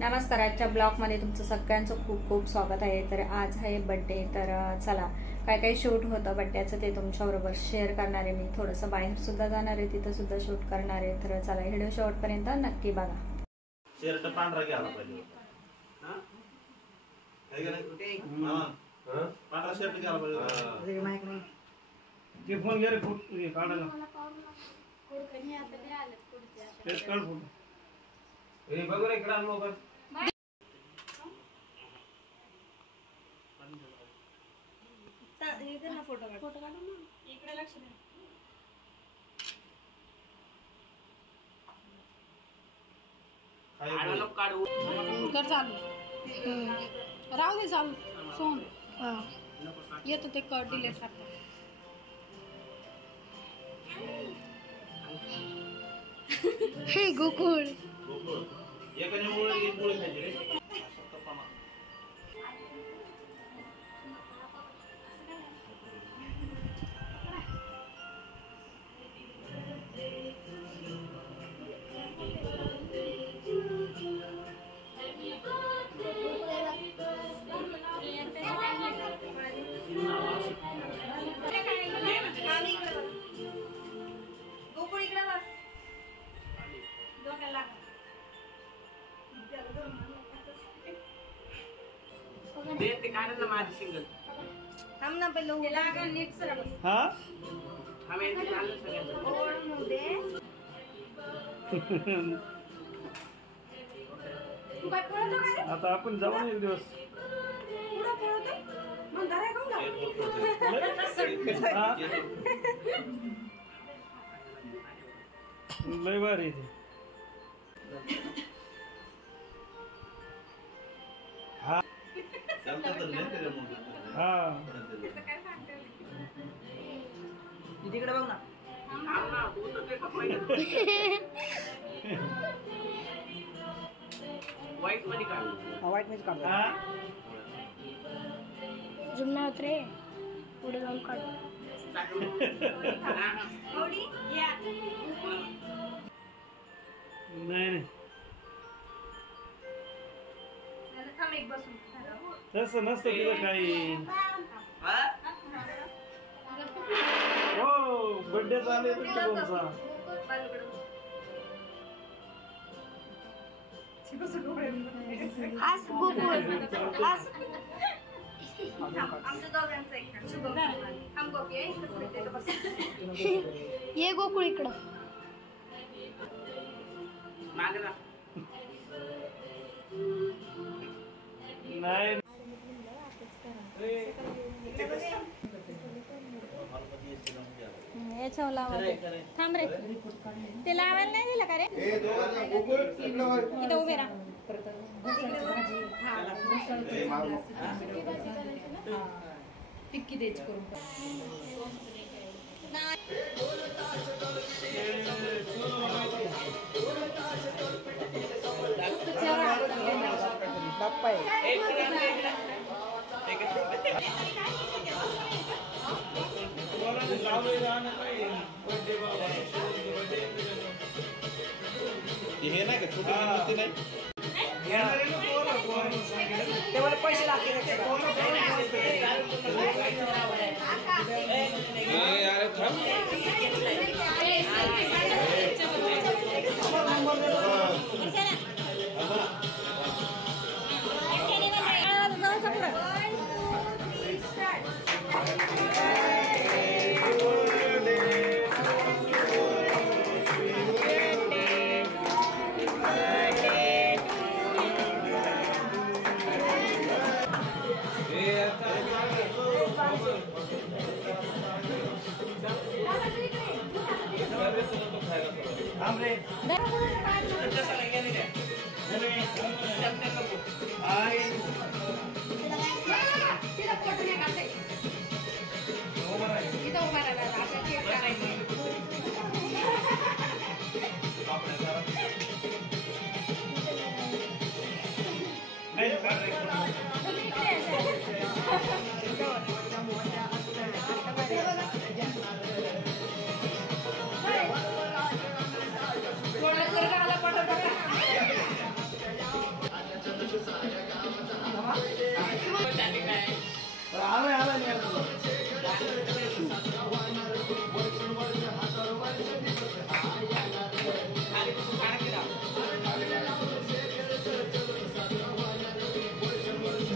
नमस्कार, आजच्या ब्लॉगमध्ये तुमचं सगळ्यांचं खूप खूप स्वागत आहे। तर आज आहे बर्थडे, तर चला काय काय शूट होतं बर्थडेचं ते तुमच्याबरोबर शेअर करणार आहे। मी थोडंसं बाहेर सुद्धा जाणार आहे, तिथं सुद्धा शूट करणार आहे। तर चला व्हिडिओ शेवटपर्यंत नक्की बघा। शर्ट पांढरा घ्यायला पाहिजे हां काय गेलं हां पांढरा शर्ट घ्यायला पाहिजे माईक नाही ते फोन घे रे फोटो हे काढायला कोड कधी आता ते आले पुढच्या तेच काढ फोटो ए बघ रे इकडे मोबाईल इकडे ना फोटो काढ ना इकडे लक्ष दे आला काढू कर चालू राहू दे चालू सोन येतो ते कर डिलीट करतो हे गोकुळ एकाने मुळे एक मुळे खायचे रे सत्तपणा गोकुळ इकडे बस डोक्याला ते काढलं माझी सिंगल हम ना पहिले लागा नीट सर हां हम यांनी काढलं सगळ्यांचं ओढ मध्ये तू काय पळतो का रे? आता आपण जाऊ ना एक दिवस पुढं पळतो मग धराय कोण लय भारी आहे हा तिकडे बघ ना ना तू तर ते व्हाईट मध्ये काढ व्हाईट मध्ये काढ जुमना रे पुढे जाऊन काढ नाही तसं नसतं तिथं काही हो बर्थडे चालू तुमचा आज गोकुळ आज आमच्या दोघांचं एक शुभम हम गोपी ये गोकुळ इकडं मागे ना नाही याच्यावर लावायचं थांब रे ते लावायला नाही दिलं का रे इथं उभे राहा टिक्की द्यायची करून हे नाही का छोटी मूर्ती नाही ते मला पैसे लागतील अरे थांब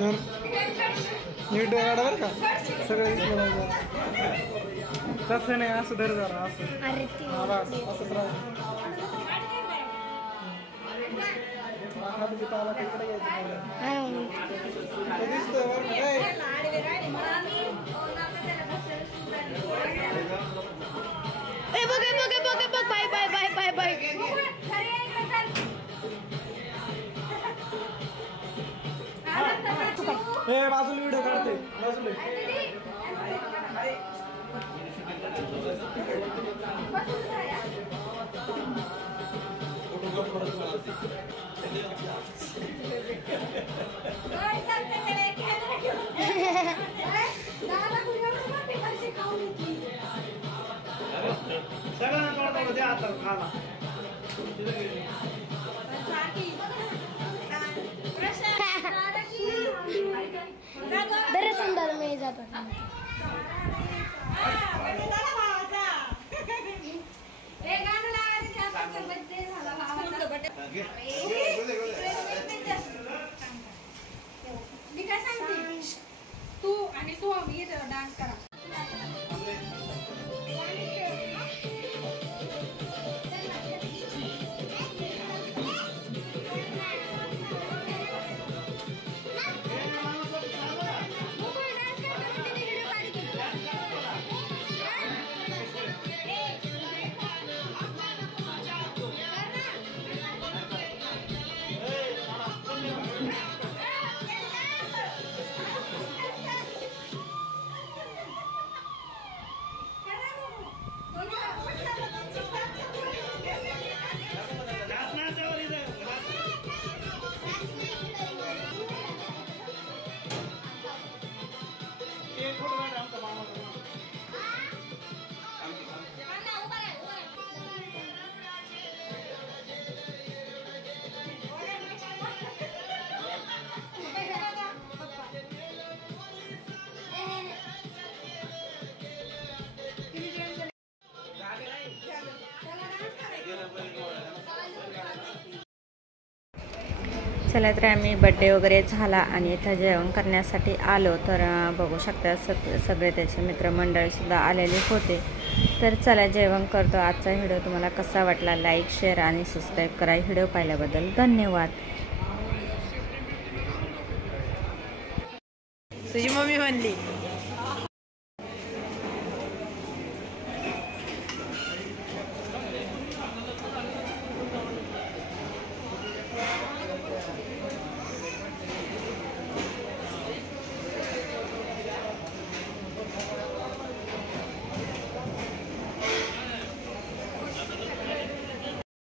नीट काढा बरं का सगळं दिसलं तसं नाही असं धर जरा असं बस असंच राहू तिकडे घ्यायचं दिसतोय बरं बाजूला व्हिडिओ काढते बाजूला सगळ्यांना द्या आता खाला बरं सुंदर मी जातो तू आणि तू आम्ही डान्स करा चला तर आम्ही बड्डे वगैरे झाला आणि इथं जेवण करण्यासाठी आलो तर बघू शकता सगळे त्याचे मित्रमंडळीसुद्धा आलेले होते. तर चला जेवण करतो. आजचा व्हिडिओ तुम्हाला कसा वाटला लाईक शेअर आणि सबस्क्राईब करा. व्हिडिओ पाहिल्याबद्दल धन्यवाद. तुझी मम्मी म्हणली